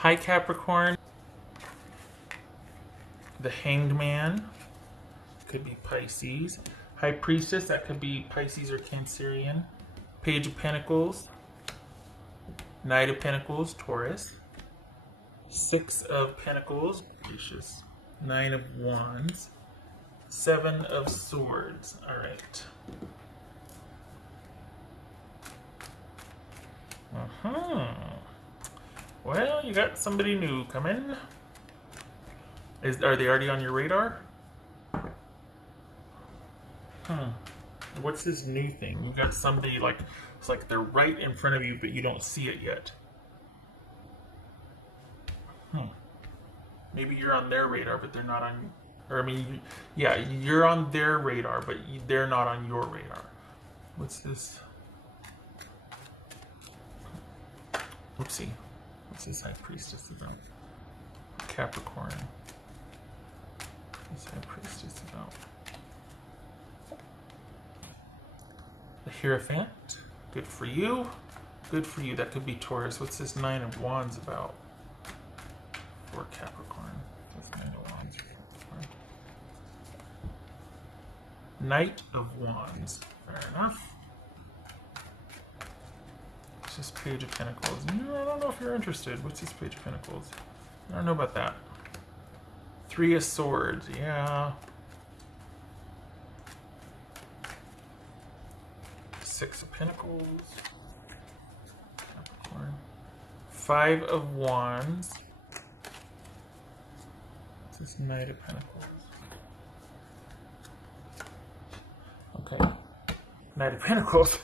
Hi Capricorn. The Hanged Man. Could be Pisces. High Priestess. That could be Pisces or Cancerian. Page of Pentacles. Knight of Pentacles. Taurus. Six of Pentacles. Gracious. Nine of Wands. Seven of Swords. Alright. Well, you got somebody new coming. Are they already on your radar? What's this new thing? You got somebody like, it's like they're right in front of you, but you don't see it yet. Maybe you're on their radar, but they're not on, or I mean, yeah, you're on their radar, but they're not on your radar. What's this? Oopsie. What's this High Priestess about? Capricorn. What's High Priestess about? The Hierophant. Good for you. Good for you. That could be Taurus. What's this Nine of Wands about? For Capricorn. What's Nine of Wands for Capricorn? Knight of Wands. Fair enough. What's this Page of Pentacles? No, I don't know if you're interested. What's this Page of Pentacles? I don't know about that. Three of Swords. Yeah. Six of Pentacles. Capricorn. Five of Wands. What's this Knight of Pentacles? Okay. Knight of Pentacles.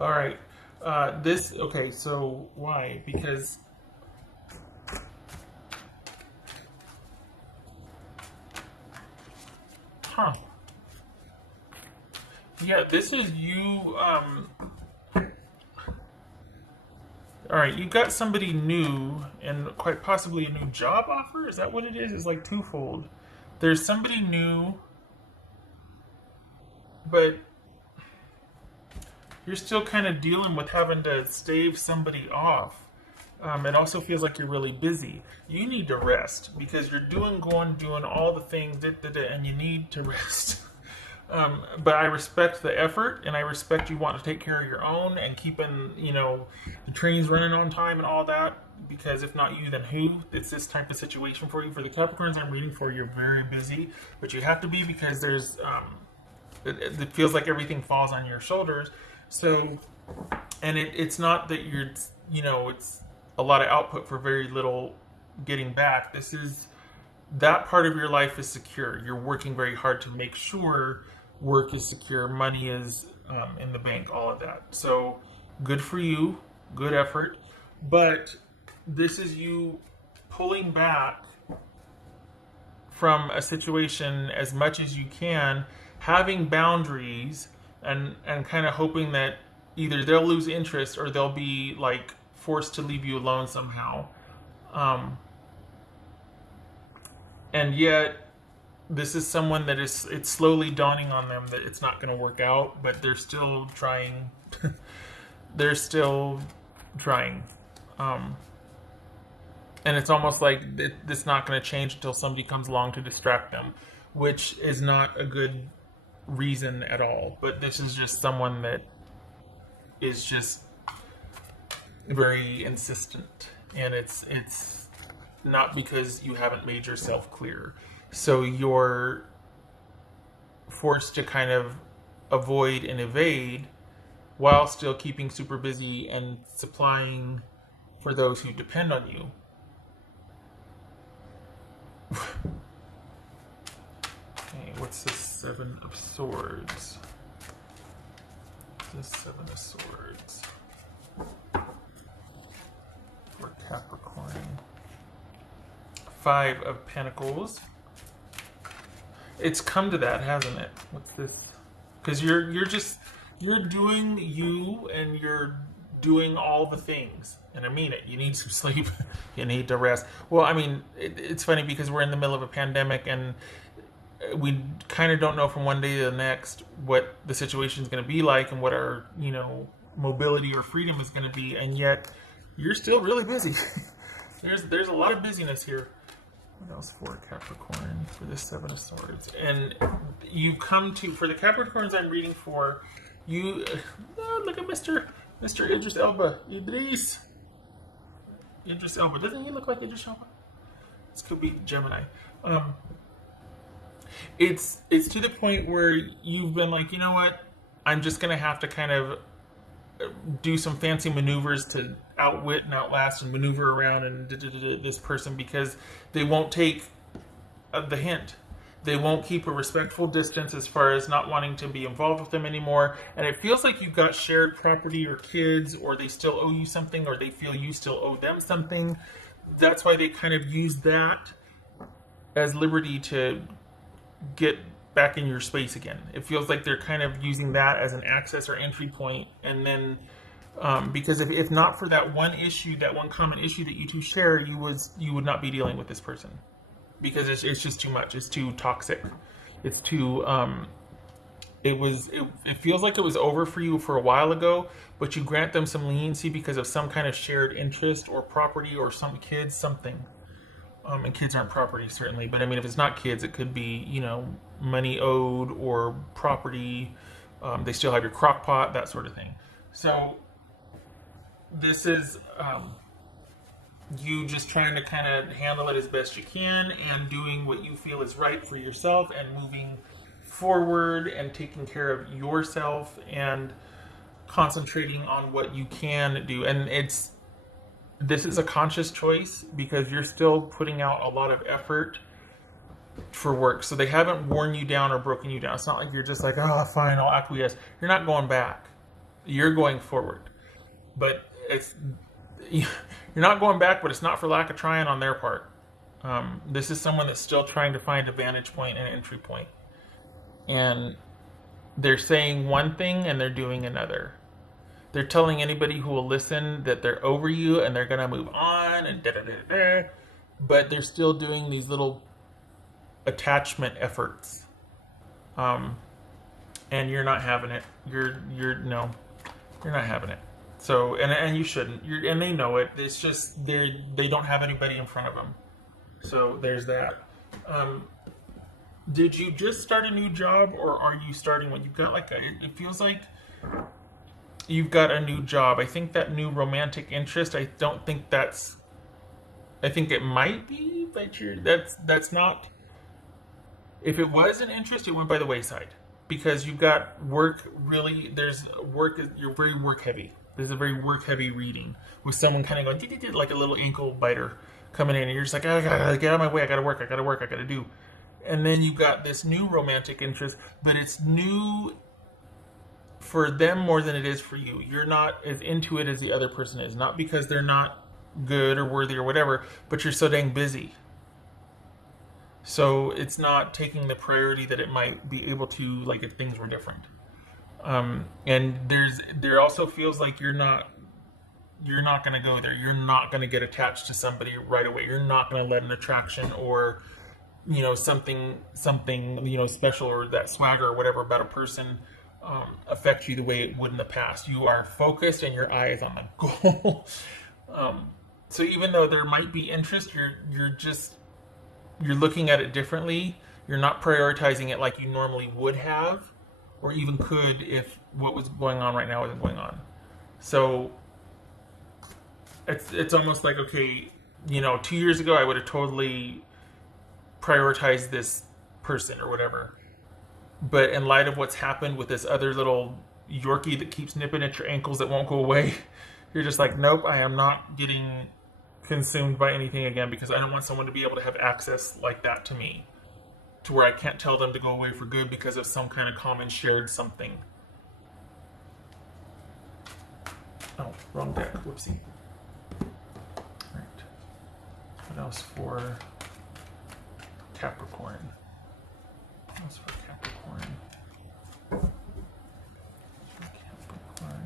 Alright. Okay, so why? Because yeah, this is you, alright, you got somebody new and quite possibly a new job offer? Is that what it is? It's like twofold. There's somebody new, but you're still kind of dealing with having to stave somebody off. It also feels like you're really busy. You need to rest because you're doing all the things, and you need to rest. But I respect the effort, and I respect you want to take care of your own and keeping, the trains running on time and all that. Because if not you, then who? It's this type of situation for you. For the Capricorns I'm reading for, you're very busy, but you have to be because there's, it feels like everything falls on your shoulders. So, and it's not that you're, it's a lot of output for very little getting back. This is, that part of your life is secure. You're working very hard to make sure work is secure, money is in the bank, all of that. So, good for you, good effort. But this is you pulling back from a situation as much as you can, having boundaries, and kind of hoping that either they'll lose interest or they'll be like forced to leave you alone somehow. And yet this is someone that it's slowly dawning on them that it's not going to work out, but they're still trying. They're still trying. And it's almost like it's not going to change until somebody comes along to distract them, which is not a good reason at all. But this is just someone that is just very insistent, and it's not because you haven't made yourself clear. So you're forced to kind of avoid and evade while still keeping super busy and supplying for those who depend on you. Okay, what's this Seven of Swords? This Seven of Swords for Capricorn. Five of Pentacles. It's come to that, hasn't it? What's this? Because you're doing you, and you're doing all the things. And I mean it. You need some sleep. You need to rest. Well, I mean, it's funny because we're in the middle of a pandemic, and we kind of don't know from one day to the next what the situation is going to be like and what our, mobility or freedom is going to be. And yet you're still really busy. There's a lot of busyness here. What else for Capricorn for the Seven of Swords? And you come to, for the Capricorns I'm reading for, you, look at Mr. Idris Elba. Idris Elba. Doesn't he look like Idris Elba? This could be Gemini. It's to the point where you've been like, you know what? I'm just going to have to kind of do some fancy maneuvers to outwit and outlast and maneuver around and this person, because they won't take the hint. They won't keep a respectful distance as far as not wanting to be involved with them anymore. And it feels like you've got shared property or kids, or they still owe you something, or they feel you still owe them something. That's why they kind of use that as liberty to get back in your space again. It feels like they're kind of using that as an access or entry point, and then because if not for that one issue, that one common issue that you two share, you would not be dealing with this person, because it's just too much. It's too toxic. It's too it feels like it was over for you for a while ago, but you grant them some leniency because of some kind of shared interest or property or some kids, something. And kids aren't property, certainly. But I mean, if it's not kids, it could be, you know, money owed or property. They still have your crock pot, that sort of thing. So this is you just trying to kind of handle it as best you can and doing what you feel is right for yourself and moving forward and taking care of yourself and concentrating on what you can do. And this is a conscious choice because you're still putting out a lot of effort for work. So they haven't worn you down or broken you down. It's not like you're just like, oh, fine, I'll acquiesce. You're not going back. You're going forward. But you're not going back, but it's not for lack of trying on their part. This is someone that's still trying to find a vantage point and an entry point. And they're saying one thing and they're doing another. They're telling anybody who will listen that they're over you and they're going to move on and da-da-da-da. But they're still doing these little attachment efforts. And you're not having it. You're not having it. So, and you shouldn't. And they know it. It's just they don't have anybody in front of them. So there's that. Did you just start a new job, or are you starting one? You've got it feels like you've got a new job. I think that new romantic interest, I think it might be, but that's not, if it was an interest, it went by the wayside, because you've got work, really, you're very work heavy. There's a very work heavy reading with someone kind of going, like a little ankle biter coming in, and you're just like, I gotta get out of my way, I gotta work, I gotta do. And then you've got this new romantic interest, but it's new for them more than it is for you. You're not as into it as the other person is. Not because they're not good or worthy or whatever, but you're so dang busy. So it's not taking the priority that it might be able to, like if things were different. And there also feels like you're not going to go there. You're not going to get attached to somebody right away. You're not going to let an attraction or, you know, something, you know, special, or that swagger or whatever about a person affect you the way it would in the past. You are focused and your eye is on the goal. So even though there might be interest, you're looking at it differently. You're not prioritizing it like you normally would have, or even could, if what was going on right now wasn't going on. So it's almost like, okay, you know, 2 years ago I would have totally prioritized this person or whatever. But in light of what's happened with this other little Yorkie that keeps nipping at your ankles that won't go away, you're just like, nope, I am not getting consumed by anything again, because I don't want someone to be able to have access like that to me, to where I can't tell them to go away for good because of some kind of common shared something. Oh, wrong deck. Whoopsie. Right. What else for Capricorn? What else for Capricorn? Capricorn.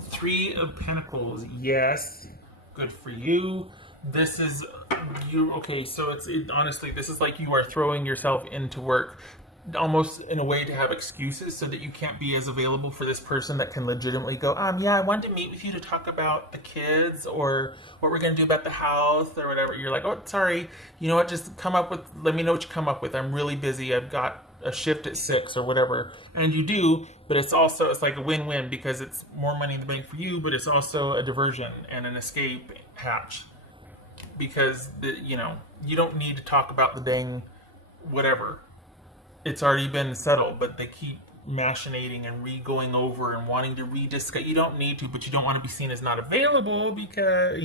3 of Pentacles. Yes. Good for you. This is you. Okay, so honestly, this is like you are throwing yourself into work. almost in a way to have excuses so that you can't be as available for this person that can legitimately go, yeah, I wanted to meet with you to talk about the kids or what we're going to do about the house or whatever. You're like, oh, sorry, you know what, just let me know what you come up with. I'm really busy. I've got a shift at 6 or whatever. And you do, but it's like a win-win because it's more money in the bank for you, but it's also a diversion and an escape hatch because, you don't need to talk about the dang whatever. It's already been settled, but they keep machinating and going over and wanting to rediscuss. You don't need to, but you don't want to be seen as not available because,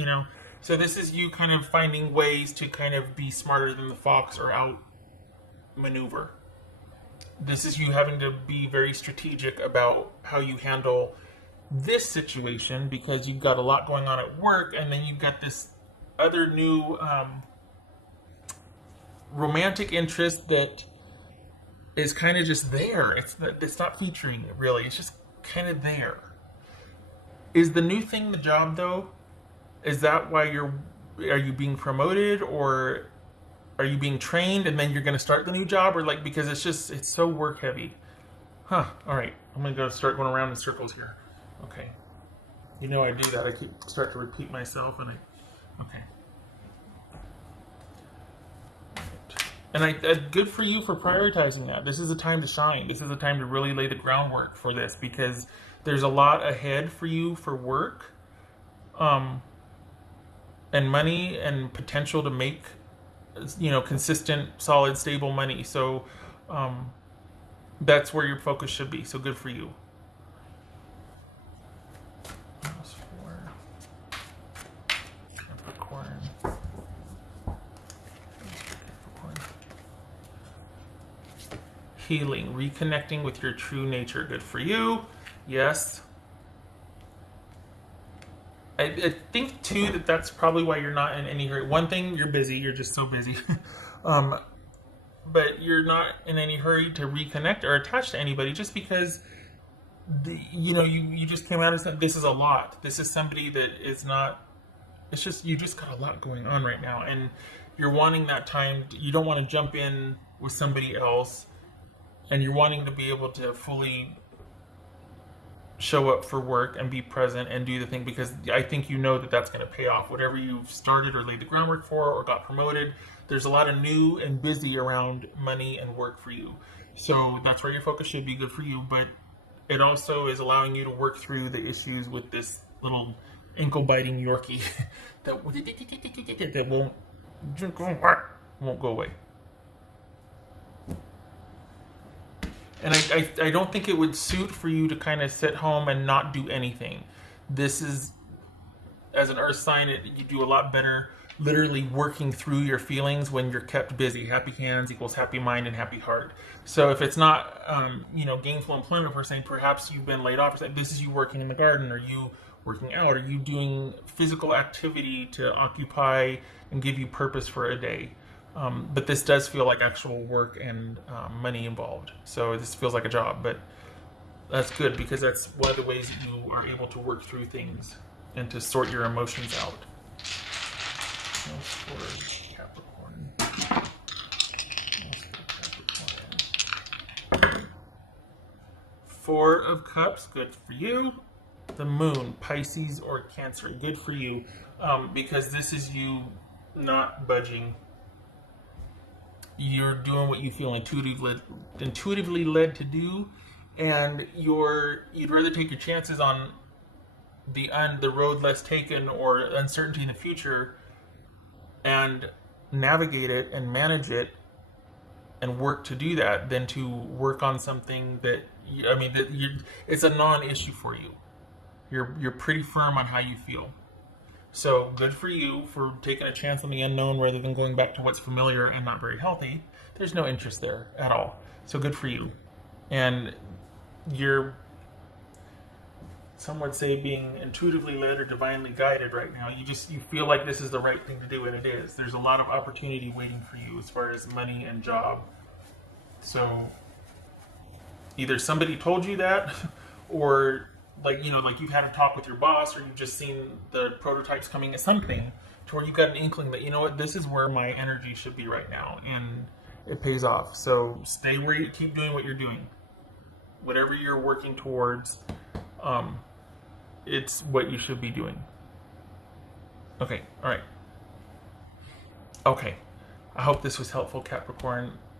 So this is you kind of finding ways to kind of be smarter than the fox or outmaneuver. This is you having to be very strategic about how you handle this situation because you've got a lot going on at work, and then you've got this other new romantic interest that is kind of just there. It's not featuring it really. It's just kind of there. Is the new thing the job though? Is that why are you being promoted, or are you being trained and then you're going to start the new job, or because it's so work heavy? All right. I'm going to start going around in circles here. Okay. I do that. I start to repeat myself okay. And good for you for prioritizing that. This is a time to shine. This is a time to really lay the groundwork for this because there's a lot ahead for you for work, and money and potential to make, consistent, solid, stable money. So, that's where your focus should be. So good for you. Capricorn. Healing, reconnecting with your true nature. Good for you. Yes. I think too that's probably why you're not in any hurry. One thing, you're busy. You're just so busy. But you're not in any hurry to reconnect or attach to anybody just because you just came out and said this is a lot. This is somebody that is not. It's just you just got a lot going on right now, and you're wanting that time. You don't want to jump in with somebody else. And you're wanting to be able to fully show up for work and be present and do the thing because I think that's going to pay off. Whatever you've started or laid the groundwork for or got promoted, there's a lot of new and busy around money and work for you. So that's where your focus should be. Good for you. But it also is allowing you to work through the issues with this little ankle-biting Yorkie that won't go away. And I don't think it would suit for you to kind of sit home and not do anything. This is, as an earth sign, you do a lot better literally working through your feelings when you're kept busy. Happy hands equals happy mind and happy heart. So if it's not, gainful employment, we're saying perhaps you've been laid off. This is you working in the garden, or you working out, or you doing physical activity to occupy and give you purpose for a day. But this does feel like actual work and money involved. So this feels like a job, but that's good because that's one of the ways that you are able to work through things and to sort your emotions out. For Capricorn. Four of Cups, good for you. The Moon, Pisces or Cancer, good for you because this is you not budging. You're doing what you feel intuitively led to do, and you'd rather take your chances on the road less taken or uncertainty in the future and navigate it and manage it and work to do that than to work on something that it's a non-issue for you. You're pretty firm on how you feel. So good for you for taking a chance on the unknown rather than going back to what's familiar and not very healthy. There's no interest there at all. So good for you. And some would say being intuitively led or divinely guided right now. You feel like this is the right thing to do, and it is. There's a lot of opportunity waiting for you as far as money and job. So either somebody told you that or you've had a talk with your boss, or you've just seen the prototypes coming at something to where you've got an inkling that, this is where my energy should be right now. And it pays off. So stay where you keep doing what you're doing. Whatever you're working towards, it's what you should be doing. Okay, all right. Okay, I hope this was helpful, Capricorn.